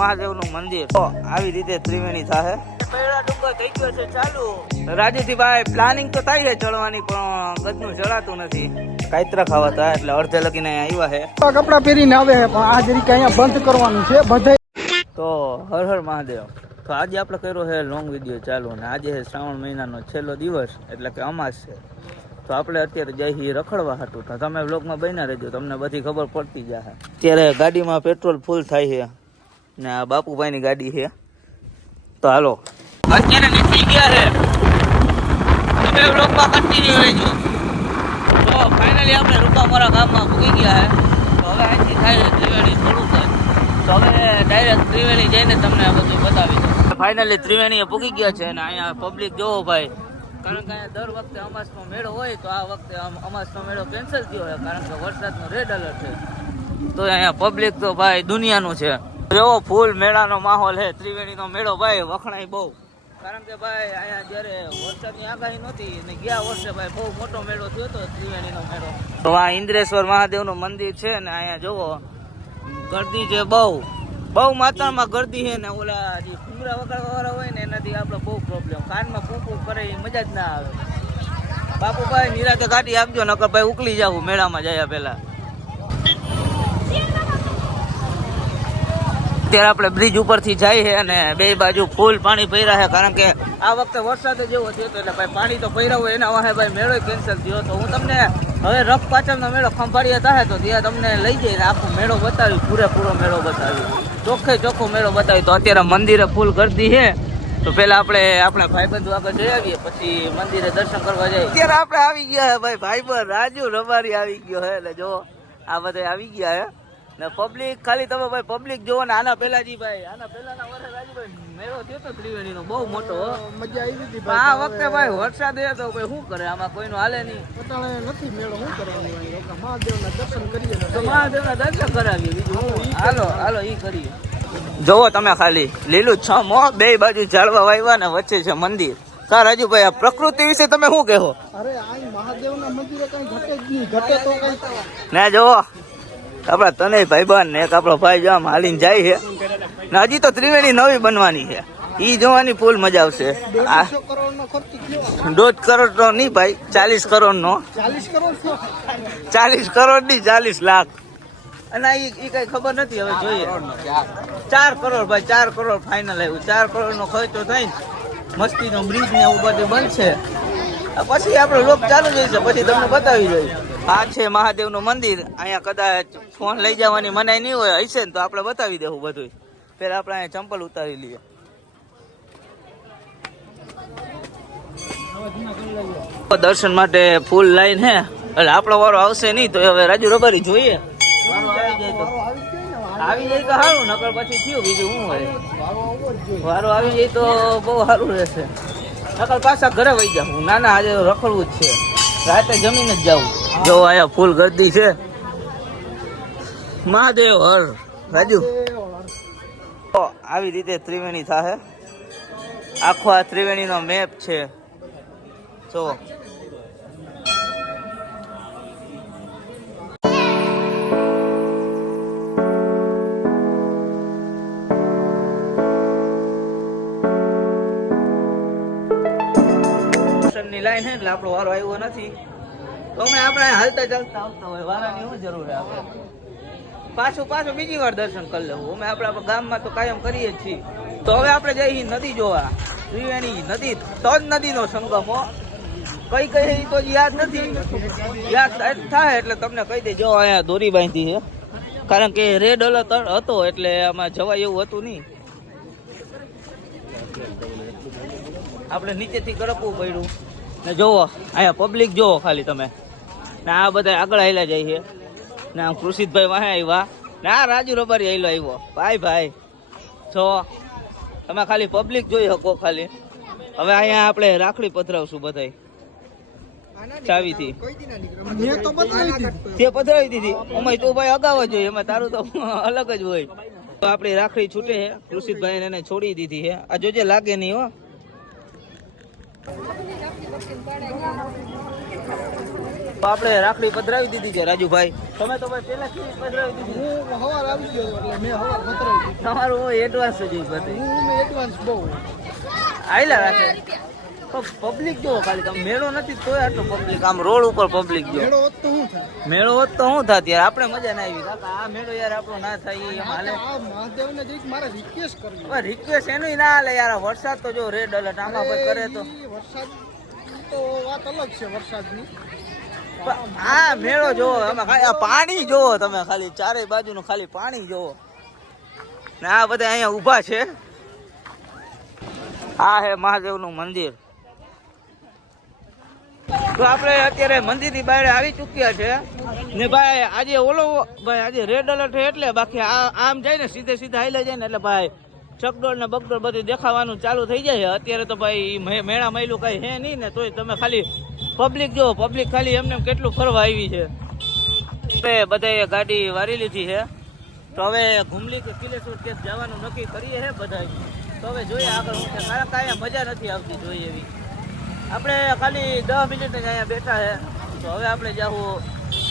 મહાદેવનું મંદિર તો આવી રીતે ત્રિવેણી થાય. પહેલા ડુંગર થઈ ગયો છે ચાલુ. રાજુથી ભાઈ પ્લાનિંગ તો થાય છે ચડવાની, પણ ગજનું ચડાતું નથી. કાયતરા ખાવા હતા એટલે અડધે લગીને આવ્યા છે. કપડા પહેરીને આવે છે પણ આ જરીક અહીંયા બંધ કરવાનું છે બધે. તો હર હર મહાદેવ. તો આજે આપણે કર્યો છે લોંગ વિડીયો ચાલુ, અને આજે છે શ્રાવણ મહિનાનો છેલ્લો દિવસ એટલે કે અમાસ છે. તો આપણે અત્યારે જઈએ રખડવા હતું. તો તમે વ્લોગમાં બન્યા રહેજો, તમને બધી ખબર પડતી જશે. અત્યારે ગાડીમાં પેટ્રોલ ફૂલ થાય છે ને આ બાપુભાઈની ગાડી છે. તો હાલો અત્યારે નીકળી ગયા છે. તમે વ્લોગમાં કન્ટિન્યુ રહેજો. તો ફાઇનલી આપણે રૂપામરા ગામમાં પૂગી ગયા છે. તો હવે અહીંથી થાય છે ત્રિવેણી થોડું થાય. તો હવે ડાયરેક્ટ ત્રિવેણી જઈને તમને આ બધું બતાવી દઉં. ફાઇનલી ત્રિવેણીએ પૂગી ગયા છે અને અહીંયા પબ્લિક જોવો ભાઈ, કારણ કે અહીંયા દર વખતે અમાસનો મેળો હોય તો આ વખતે અમાસનો મેળો કેન્સલ થયો હોય કારણ કે વરસાદનો રેડ એલર્ટ છે. તો અહીંયા પબ્લિક તો ભાઈ દુનિયાનું છે. એવો ફૂલ મેળાનો માહોલ છે. ત્રિવેણીનો મેળો ભાઈ વખણાય બહુ, કારણ કે ભાઈ અહીંયા જયારે વરસાદની આગાહી નહોતી અને ગયા વર્ષે ભાઈ બહુ મોટો મેળો થયો હતો ત્રિવેણીનો મેળો. તો આ ઇન્દ્રેશ્વર મહાદેવનું મંદિર છે ને અહીંયા જોવો ગરદી છે, બહુ માત્રામાં ગરદી છે ને ઓલા જે ઘૂંઘરા વગાડવાવાળા હોય ને એનાથી આપણે બહુ પ્રોબ્લેમ, કાનમાં પૂપું કરે એ મજા જ ના આવે. બાપુભાઈ નિરાતે ગાડી આપજો નકર ભાઈ ઉકલી જાવું મેળામાં જયા પહેલા. અત્યારે આપણે બ્રિજ ઉપરથી જાય છે અને બે બાજુ ફૂલ પાણી ભર્યા છે, કારણ કે આ વખતે વરસાદ જેવો થયો હતો એટલે ભાઈ પાણી તો ભર્યા હોય એના વાહે ભાઈ મેળો કેન્સલ થયો. તો હું તમને હવે રફ પાછળનો મેળો ખંભાળિયા થાય તો ત્યાં તમને લઈ જઈને આખો મેળો બતાવી, પૂરેપૂરો મેળો બતાવી, ચોખ્ખો મેળો બતાવી. તો અત્યારે મંદિરે ફૂલ ગરદી છે. તો પેલા આપણે આપણા ભાઈબંધુ આગળ જઈ આવીએ, પછી મંદિરે દર્શન કરવા જઈએ. અત્યારે આપણે આવી ગયા ભાઈ ભાઈબંધ રાજુ રબારી આવી ગયો હે. એટલે જો આ બધા આવી ગયા હે ને પબ્લિક ખાલી તમે ભાઈ પબ્લિક જોવો ને. આના પહેલાના વર્ષે રાજુભાઈ મેળો થયો તો ત્રિવેણીનો બહુ મોટો, મજા આવી હતી. આ વખતે ભાઈ વરસાદ એ તો ભાઈ શું કરે, આમાં કોઈનું હાલે નહીં. નથી મેળો, શું કરવાનું? મહાદેવના દર્શન કરીએ તો મહાદેવના દર્શન કરાવીએ, બીજું હાલો ઈ કરીએ. જોવો તમે ખાલી લીલું છમ, બે બાજુ ઝાડવા વાવ્યા ને વચ્ચે છે મંદિર. સર રાજુભાઈ આ પ્રકૃતિ વિશે તમે શું કહો? અરે આ મહાદેવના મંદિરે કઈ ઘટે જ નહીં, ઘટે તો કઈ ના જોવો આપડા તને ભાઈબંધ ને એક આપણો ભાઈ જો આમ હાલીને જાય છે ને હજી તો ત્રિવેણી નવી બનવાની છે, ઈ જોવાની ફૂલ મજા આવશે. 150 કરોડનો ખર્ચ થયો. 1.5 કરોડ નો નહીં ભાઈ, 40 કરોડ નો. 40 કરોડ ની 40 લાખ. અને ઈ કઈ ખબર નથી, હવે જોઈએ. 4 કરોડ ભાઈ, 4 કરોડ ફાઇનલ આવ્યું. 4 કરોડ નો ખર્ચો થઈને મસ્તી નો બ્રિજ ને એવું બધું બનશે. પછી આપણો લોક ચાલુ જશે, પછી તમને બતાવી દઈએ. આ છે મહાદેવનું મંદિર. અહીંયા કદાચ ફોન લઈ જવાની મનાઈ નહીં હોય, હશે ને તો આપણે બતાવી દેવું બધું. પેલા આપણે અહીંયા ચંપલ ઉતારી લઈએ. દર્શન માટે ફૂલ લાઈન હે, એટલે આપણો વારો આવશે નહીં તો હવે રાજુ રબારી જોઈએ. આવી જાય તો સારું, નકર પછી થયું બીજું શું હોય. વારો આવી જાય તો બહુ સારું રહેશે, નકર પાછા ઘરે વહી જાવ. ના આજે રખડવું જ છે, રાતે જમીને જ જાવું. જો અહીંયા ફૂલ ગર્દી છે. મહાદેવ હર રાજુ. આવી રીતે ત્રિવેણી થાય. આખો આ ત્રિવેણીનો મેપ છે. જો ની લાઈન છે એટલે આપણો વારો આવ્યો નથી. તો અમે આપણે હાલતા ચાલતા આવતા હોય, વારાની શું જરૂર છે? આપણે પાછું બીજી વાર દર્શન કરી લેવું. અમે આપણા ગામમાં તો કાયમ કરીએ જ છીએ. તો હવે આપણે જઈએ નદી જોવા. ત્રિવેણી નદી તો જ નદીનો સંગમ હો. કઈ તો યાદ નથી, યાદ થાય એટલે તમને કહી દે. જો અહીંયા દોરી બાંધી છે, કારણ કે રેડ એલર્ટ હતો એટલે આમાં જવાય એવું હતું નહીં. આપણે નીચેથી ગળપવું પડ્યું ને. જોવો અહીંયા પબ્લિક જોવો ખાલી તમે ને. આ બધા આગળ આવેલા જાય છે ને. આમ કૃષિતભાઈ વાહે આવ્યા ને. આ રાજુ રબારી આવ્યો ભાઈ. જો તમે ખાલી પબ્લિક જોઈ શકો ખાલી. હવે અહીંયા આપણે રાખડી પધરાવશું બધાય ચાવીથી. તે પધરાવી દીધી અમાય તો ભાઈ અગાઉ જ હોય, એમાં તારું તો અલગ જ હોય. તો આપણી રાખડી છૂટે છે. કૃષિતભાઈ એને છોડી દીધી છે. આ જોજે લાગે નહીં હો. તો આપણે રાખડી પધરાવી દીધી છે રાજુભાઈ. તમે તો ભાઈ પહેલાથી પધરાવી દીધી. હું હવાર આવી ગયો એટલે મેં હવાર પતરાવી દીધી. તમારું એડવાન્સ જ બધું હું એડવાન્સ બહુ આયલા રાખે. પબ્લિક જો ખાલી તમે મેળો નથી તોય આટલું પબ્લિક, આમ રોડ ઉપર પબ્લિક જો. મેળો હોત તો શું થાય? મેળો હોત તો શું થાત યાર, આપણે મજા ના આવી કાકા. આ મેળો યાર આપણો ના થાય એમ હાલે. આ મહાદેવને જરીક મારે રિક્વેસ્ટ કરવી. હવે રિક્વેસ્ટ એનું ના હાલે યાર. વરસાદ તો જો રેડ એલર્ટ આમાં કોઈ કરે તો વરસાદ તો વાત અલગ છે વરસાદની. આ મેળો જોવો આમાં ખાલી આ પાણી જોવો તમે, ખાલી ચારે બાજુનું ખાલી પાણી જોવો ને આ બધા અહીંયા ઊભા છે. આ હે મહાદેવનું મંદિર. તો આપણે અત્યારે મંદિરની બહાર આવી ચૂક્યા છે ને ભાઈ. આજે ઓલો ભાઈ આજે રેડ એલર્ટ છે એટલે, બાકી આમ જાય ને સીધે સીધા હાલ્યા જાય ને એટલે ભાઈ ચકડોળ ને બગડોળ બધું દેખાવાનું ચાલુ થઈ જાય. અત્યારે તો ભાઈ મેળા મહિલું કઈ હે નહીં ને, તોય તમે ખાલી પબ્લિક જો, પબ્લિક ખાલી એમને કેટલું ફરવા આવી છે. બધાએ ગાડી વારી લીધી છે તો હવે ઘુમલી કે કિલેશ્વર કેસ જવાનું નક્કી કરીએ છે બધા. તો હવે જોઈએ આગળ શું છે, કારણ કે અહીંયા મજા નથી આવતી જોઈએ એવી. આપણે ખાલી 10 મિનિટ જ અહીંયા બેઠા છે તો હવે આપણે જાવું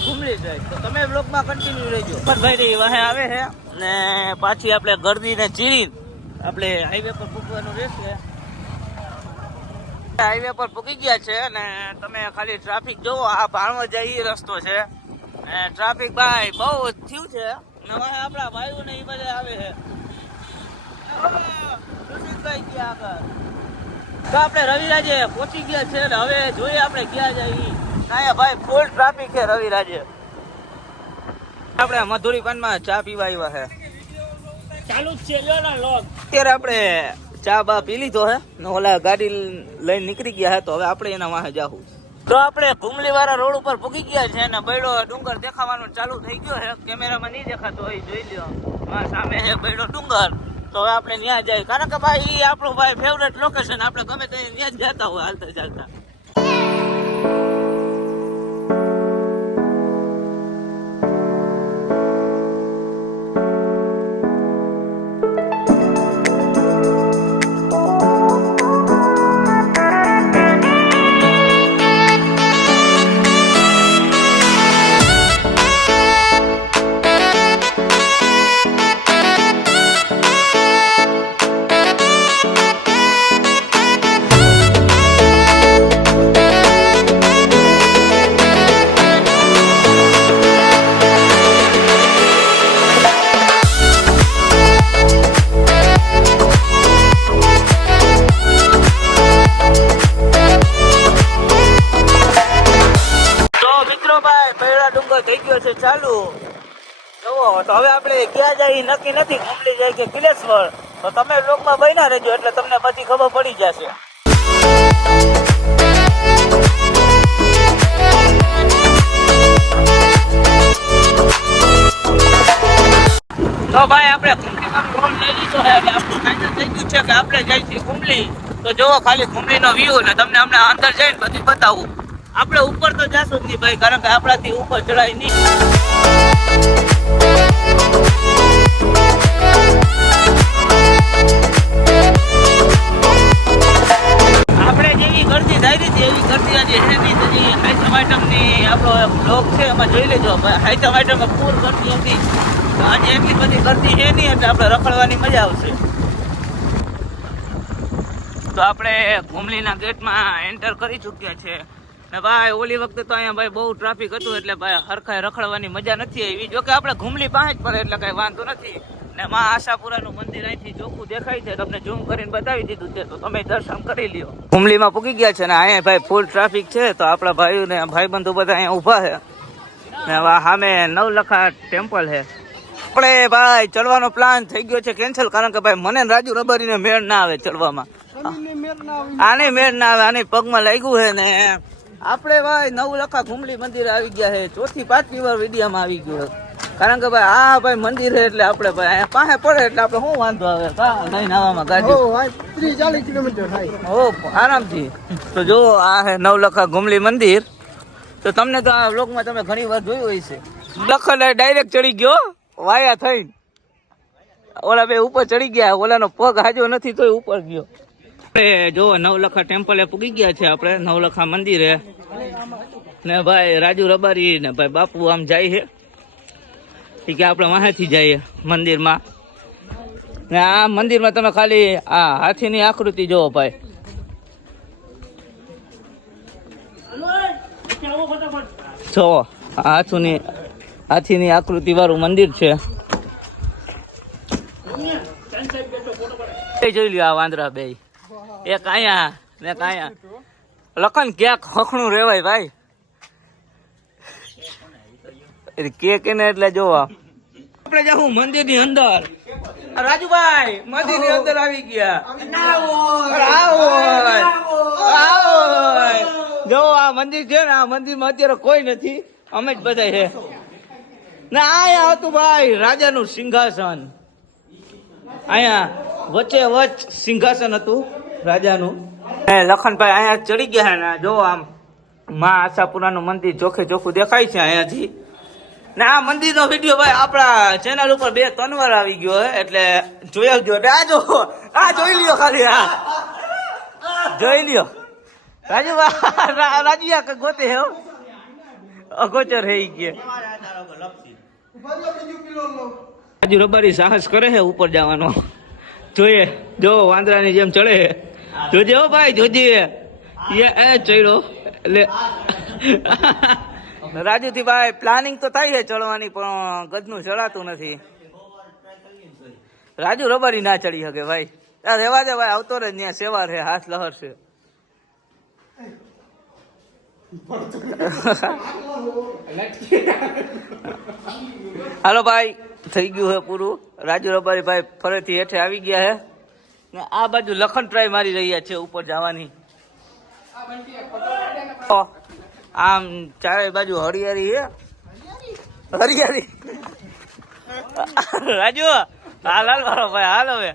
ઘુમલી જાય. તો તમે બ્લોગમાં કન્ટિન્યુ રહેજો. પણ ભાઈ વાહે આવે છે ને પાછી આપણે ગરદીને ચીરી આપણે હાઈવે પર પૂકવાનું રહેશે. હાઈવે પર પૂકી ગયા છે અને તમે ખાલી ટ્રાફિક જોવો. આ ભાણવા જાય એ રસ્તો છે. ટ્રાફિક ભાઈ બહુ થયું છે. આપણા ભાઈઓ ને એ બધા આવે છે. તો આપણે રવિરાજે પહોંચી ગયા છે ને હવે જોઈએ આપણે ક્યાં જઈએ. અહીંયા ભાઈ ફૂલ ટ્રાફિક છે રવિરાજે. આપણે મધુરી પાનમાં ચા પીવા આવ્યા છે. ચાલુ જ છે અત્યારે. આપણે ચા બા પી લીધો હે ને ઓલા ગાડી લઈને નીકળી ગયા હે તો હવે આપણે એના વાહે જાવું. તો આપણે ઘુમલી વાળા રોડ ઉપર પૂકી ગયા છે ને બૈડો ડુંગર દેખાવાનું ચાલુ થઈ ગયો છે. કેમેરામાં નહીં દેખાતો હોય જોઈ લ્યો. સામે છે બૈડો ડુંગર. તો હવે આપણે ત્યાં જાય કારણ કે ભાઈ એ આપણું ભાઈ ફેવરેટ લોકેશન. આપણે ગમે ત્યાં જ જતા હોય હાલતા ચાલતા. થઈ ગયો છે ચાલુ જુઓ. તો હવે આપણે ક્યાં જાય નક્કી નથી, ઘુમલી જાય કે કિલેશ્વર. તો તમે લોકમાં બન્યા રહેજો એટલે તમને પછી ખબર પડી જશે. તો ભાઈ આપણે ઘુમલીમાં રોડ લઈ લીધો છે એટલે આપણું ફાઇનલ થઈ ગયું છે કે આપણે જાય છે ઘુમલી. તો જુઓ ખાલી ઘુમલીનો વ્યૂ ને તમને હમણાં અંદર જઈને બધું બતાવું. આપણે ઉપર તો જાશું જ નહીં ભાઈ કારણ કે આપણાથી ઉપર ચડાય નહીં. આપણે જેવી ગરદી ધારી હતી એવી ગરદી આજે હેવી હતી. હાઈટમ આઈટમની આપણો બ્લોગ છે એમાં જોઈ લેજો. હાઈટમ આઈટમમાં પૂર ગરદી હતી. આજે એટલી બધી ગરદી છે નહીં એટલે આપણે રખડવાની મજા આવશે. તો આપણે ઘુમલીના ગેટમાં એન્ટર કરી ચૂક્યા છે ને ભાઈ ઓલી વખતે તો અહીંયા ભાઈ બહુ ટ્રાફિક હતું એટલે ભાઈ હરખાઈ રખડવાની મજા નથી આવી. જોકે આપણે ઘુમલી પાસે જ પડે એટલે કઈ વાંધો નથી. ને માં આશાપુરાનું મંદિર અહીંથી ચોખ્ખું દેખાય છે. તમને ઝૂમ કરીને બતાવી દીધું છે તો તમે દર્શન કરી લ્યો. ઘુમલીમાં પૂકી ગયા છે ને અહીંયા ભાઈ ફૂલ ટ્રાફિક છે. તો આપણા ભાઈઓ ને ભાઈબંધુ બધા અહીંયા ઊભા છે ને સામે નવલખા ટેમ્પલ છે. આપણે ભાઈ ચડવાનો પ્લાન થઈ ગયો છે કેન્સલ કારણ કે ભાઈ મને રાજુ રબારીને મેળ ના આવે ચડવામાં. આને મેળ ના આવે. આની પગમાં લાગ્યું છે ને આપણે ભાઈ નવલખા ઘુમલી મંદિર આવી ગયા છે. 4 થી 5 વાર વિડીયામાં આવી ગયું કારણ કે ભાઈ આ ભાઈ મંદિર છે એટલે આપણે ભાઈ અહીંયા પાસે પડે એટલે આપણે શું વાંધો આવે લઈને આવવામાં ગાડી 30-40 કિલોમીટર થાય આરામથી. તો જો આ છે નવલખા ઘુમલી મંદિર. તો તમને તો આ વ્લોગમાં તમે ઘણી વાર જોયું હોય છે. લખન ડાયરેક્ટ ચડી ગયો વાયા થઈને. ઓલા બે ઉપર ચડી ગયા. ઓલાનો પગ હાજો નથી તોય ઉપર ગયો. જો નવલખા ટેમ્પલે પૂગી ગયા છે આપણે. નવલખા મંદિરે ને ભાઈ રાજુ રબારી ને ભાઈ બાપુ આમ જાય છે એ કે આપણે વાહેથી જઈએ મંદિરમાં ને આ મંદિરમાં તમે ખાલી આ હાથીની આકૃતિ જોવો ભાઈ. જો હાથીની આકૃતિ વાળું મંદિર છે. જોઈ લ્યો આ વાંદરા બે, એક અહીંયા ને એક અહીંયા. લખન ક્યાંક હખણું રેવાય ભાઈ, કેક ને એટલે જોવા આપણે જાઉં મંદિર ની અંદર. રાજુભાઈ મંદિર ની અંદર આવી ગયા. જો આ મંદિર છે ને, આ મંદિર માં અત્યારે કોઈ નથી, અમે જ બધા છે. ને આયા હતું ભાઈ રાજાનું સિંહાસન. અહીંયા વચ્ચે વચ્ચ સિંહાસન હતું રાજાનું. લખનભાઈ અહીંયા ચડી ગયા ને જો આમ માં આશાપુરાનું મંદિર ચોખ્ખે ચોખ્ખું દેખાય છે અહીંયાથી. ને આ મંદિરનો વિડીયો ભાઈ આપણા ચેનલ ઉપર 2-3 વાર આવી ગયો હે, એટલે જોઈ આવજો. આ જો આ જોઈ લ્યો ખાલી, આ જોઈ લ્યો. રાજુયા કે ગોતે હે અગોચર હે કે રાજુ રબારી સાહસ કરે છે ઉપર જવાનો. જોઈએ જો વાંદરાની જેમ ચડે. જોજે હો ભાઈ જોજે, એ ચડ્યો એટલે રાજુ થી ભાઈ પ્લાનિંગ તો થાય છે ચડવાની, પણ ગજનું ચડાતું નથી. રાજુ રબારી ના ચડી શકે ભાઈ. રેવા દે ભાઈ, આવતો રે ત્યાં સેવા છે, હાથ લહર છે. હાલો ભાઈ થઈ ગયું છે પૂરું. રાજુ રબારી ભાઈ ફરીથી હેઠે આવી ગયા છે ને આ બાજુ લખન ટ્રાય મારી રહ્યા છે ઉપર જવાની. આમ ચારે બાજુ હરિયાળી છે, હરિયાળી. રાજુ હાલ મારો ભાઈ, હાલ હવે.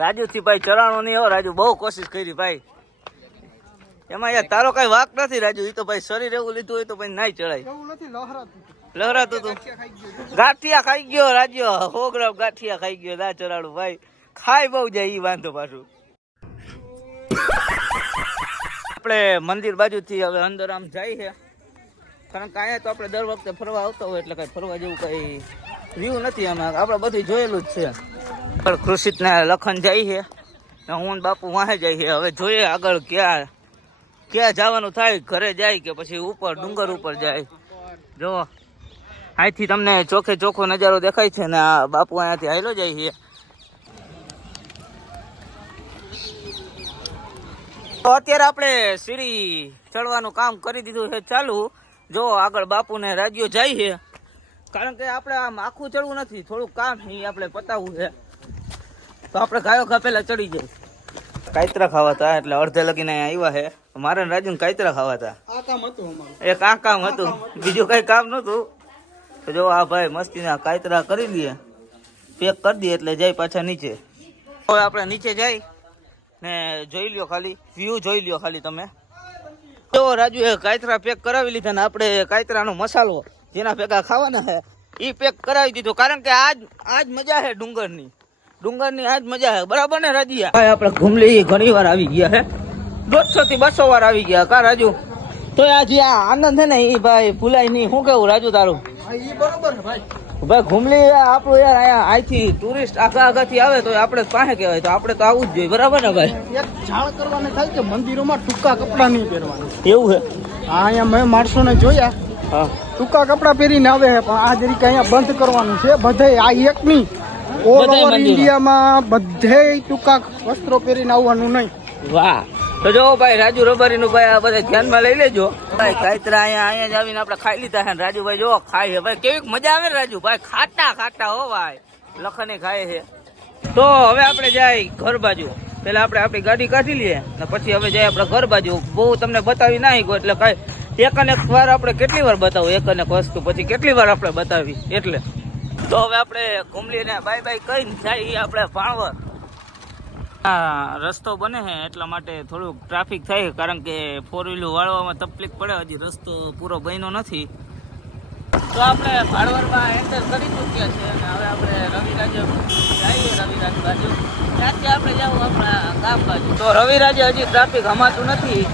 રાજુ થી ભાઈ ચરાણો નહીં હો. રાજુ બહુ કોશિશ કરી ભાઈ, એમાં યાર તારો કઈ વાક નથી રાજુ. એ તો ભાઈ શરીર એવું લીધું હોય તો ભાઈ નાઈ ચડાય. લહરાતું હતું, ગાંઠિયા ખાઈ ગયો રાજુ. 100 ગ્રામ ગાંઠિયા ખાઈ ગયો. ના ચરાડું ભાઈ, ખાઈ બહુ જાય ઈ વાંધો પાછું. આપણે મંદિર બાજુથી હવે અંદર આમ જાય છે, કારણ કે અહીંયા તો આપણે દર વખતે ફરવા આવતા હોય એટલે કઈ ફરવા જેવું કઈ વ્યૂ નથી. આમાં આપણે બધું જોયેલું જ છે. પણ કૃષિત ને લખન જાય છે ને હું બાપુ વાહે જાય છે. હવે જોઈએ આગળ ક્યાં જવાનું થાય, ઘરે જાય કે પછી ઉપર ડુંગર ઉપર જાય. જો અહીંથી તમને ચોખ્ખે ચોખ્ખો નજારો દેખાય છે ને આ બાપુ અહીંયાથી હાલો જાય છે. તો અત્યારે આપણે સીડી ચડવાનું કામ કરી દીધું છે ચાલુ. જો આગળ બાપુ ને રાજ્યો જાય છે, કારણ કે આપણે આમ આખું ચડવું નથી, થોડુંક કામ એ આપણે પતાવવું છે. તો આપણે ગાયો ઘા પેલા ચડી જાય. કાયતરા ખાવા હતા એટલે અડધે લગીને આવ્યા છે. મારે રાજુ ને કાયતરા ખાવા હતા. એક આ કામ હતું, બીજું કઈ કામ નતું. તો જો આ ભાઈ મસ્તીના કાયતરા કરી દઈએ, પેક કરી દઈએ એટલે જાય પાછા નીચે. હવે આપણે નીચે જાય ને જોઈ લ્યો ખાલી વ્યૂ, જોઈ લ્યો ખાલી તમે. જો રાજુ એ કાયતરા પેક કરાવી લીધા ને આપણે કાયતરાનો મસાલો જેના ભેગા ખાવાના છે એ પેક કરાવી દીધો, કારણ કે આજ મજા છે ડુંગરની આજ મજા છે. બરાબર ને રાજીયા ભાઈ? આપણે ઘુમલી ઘણી વાર આવી ગયા છે, 150 થી 200 વાર આવી ગયા કા રાજુ? તો આજે આ આનંદ છે ને એ ભાઈ ભૂલાય નહીં. શું કેવું રાજુ તારું? ભાઈ ઘુમલી આપણું યાર અહીંયા અહીંથી ટુરિસ્ટ આઘાથી આવે તો આપણે પાસે કહેવાય, તો આપણે તો આવવું જ જોઈએ. બરાબર ને ભાઈ? એક જાણ કરવાની થાય કે મંદિરોમાં ટૂંકા કપડા નહીં પહેરવાના. એવું છે? અહીંયા મેં માણસોને જોયા ટૂંકા કપડા પહેરીને આવે છે, પણ આ જરીક અહીંયા બંધ કરવાનું છે બધે. આ એક નહીં, ઓલ ઓવર ઇન્ડિયામાં બધે ટૂંકા વસ્ત્રો પહેરીને આવવાનું નહીં. વાહ! તો જો ભાઈ રાજુ રબારી નું ભાઈ આ બધા ધ્યાનમાં લઈ લેજો ભાઈ. કાયતરા અહીંયા જ આવીને આપણે ખાઈ લીધા છે. રાજુભાઈ જો ખાય છે ભાઈ, કેવી મજા આવે ને રાજુભાઈ? ખાટા હો ભાઈ, લખને ખાય છે. તો હવે આપણે જાય ઘર બાજુ. પેલા આપણે આપણી ગાડી કાઢી લઈએ ને પછી હવે જાય આપણે ઘર બાજુ. બહુ તમને બતાવી ના ગયો એટલે કઈ એક અને એક વાર આપણે કેટલી વાર બતાવું, એક અને એક વસ્તુ પછી કેટલી વાર આપણે બતાવી એટલે. તો હવે આપણે ઘુમલીને બાય બાય કહીને જાય આપણે ભાણવર. રસ્તો બને છે એટલા માટે થોડુંક ટ્રાફિક થાય, કારણ કે 4 વ્હીલર વાળવામાં તકલીફ પડે. હજી રસ્તો પૂરો બન્યો નથી. તો આપણે ભાણવરમાં એન્ટર કરી ચૂક્યા છે અને હવે આપણે રવિરાજ જઈએ. રવિરાજ બાજુ ત્યાંથી આપણે જવું આપણા ગામ બાજુ. તો રવિરાજે હજી ટ્રાફિક હમાતું નથી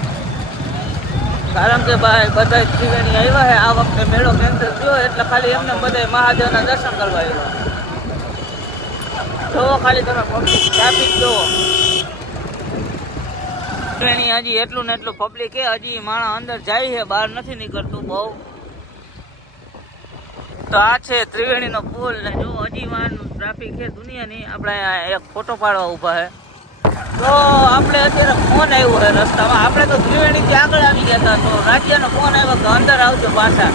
કારણ કે ભાઈ બધા ત્રિવેણી આવ્યા છે. આ વખતે મેળો કેન્સલ થયો એટલે ખાલી એમને બધા મહાદેવના દર્શન કરવા આવ્યા. જોવો ખાલી તમે પબ્લિક ટ્રાફિક જોવો. ત્રિવેણી હજી એટલું ને એટલું પબ્લિક છે. હજી માણસ અંદર જાય છે, બહાર નથી નીકળતું બહુ. તો આ છે ત્રિવેણીનો પુલ ને જો હજી વાહનનું ટ્રાફિક છે દુનિયાની. આપણે અહીંયા એક ફોટો પાડવા ઊભા છે. તો આપણે અત્યારે ફોન આવ્યો છે રસ્તામાં. આપણે તો ત્રિવેણીથી આગળ આવી ગયા હતા, તો રાજ્યનો ફોન આવ્યો કે અંદર આવજો પાછા.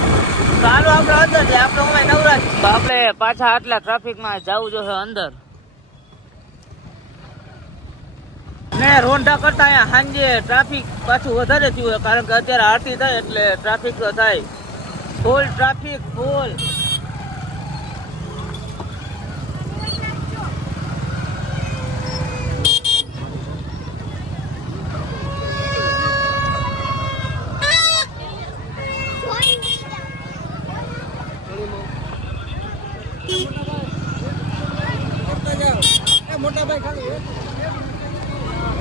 ચાલો આપણે અંદર જાય, આપણે અમે નવરાજ. તો આપણે પાછા આટલા ટ્રાફિકમાં જવું જોઈએ અંદર. ને રોંઢા કરતા અહીંયા સાંજે ટ્રાફિક પાછું વધારે થયું હોય, કારણ કે અત્યારે આરતી થાય એટલે ટ્રાફિક તો થાય. ફૂલ ટ્રાફિક ફૂલ.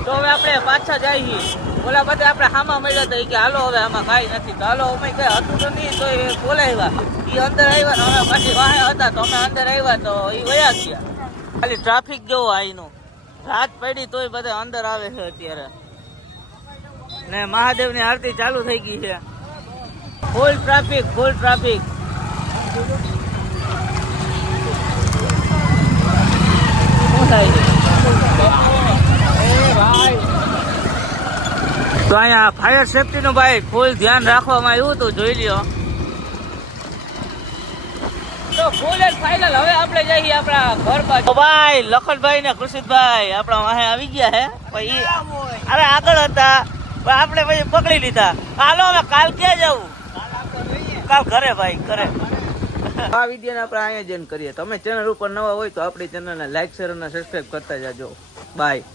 તો હવે આપણે પાછા જઈએ. ઓલા બધા આપણે હામાં મળ્યા હતા કે હાલો હવે આમાં કાંઈ નથી. તો હાલો અમે કઈ હતું તો નહીં, તો એ બોલાવ્યા. એ અંદર આવ્યા ને અમે પાછી વાહે હતા તો અમે અંદર આવ્યા તો એ વયા ગયા. ખાલી ટ્રાફિક જોવો અહીંનું. રાત પડી તોય બધા અંદર આવે છે અત્યારે. ને મહાદેવની આરતી ચાલુ થઈ ગઈ છે. Full traffic full traffic. શું થાય છે? તો અહીંયા ફાયર સેફ્ટી નું ભાઈ ફૂલ ધ્યાન રાખવામાં આવ્યું હતું, જોઈ લ્યો. તો ફૂલ એન્ડ ફાઇનલ હવે આપણે જઈએ આપણા ઘર બાજુ. ભાઈ લખનભાઈ ને કૃષિતભાઈ આપણા વાહે આવી ગયા છે. પછી અરે આગળ હતા પણ આપણે પછી પકડી લીધા. હાલો હવે કાલ ક્યાં જવું? કાલ ઘરે ભાઈ ઘરે. આ વિડીયોને આપણે અહીંયા જ કરીએ. તમે ચેનલ ઉપર નવા હોય તો આપણી ચેનલને લાઈક શેર અને સબસ્ક્રાઈબ કરતા જાજો. બાય.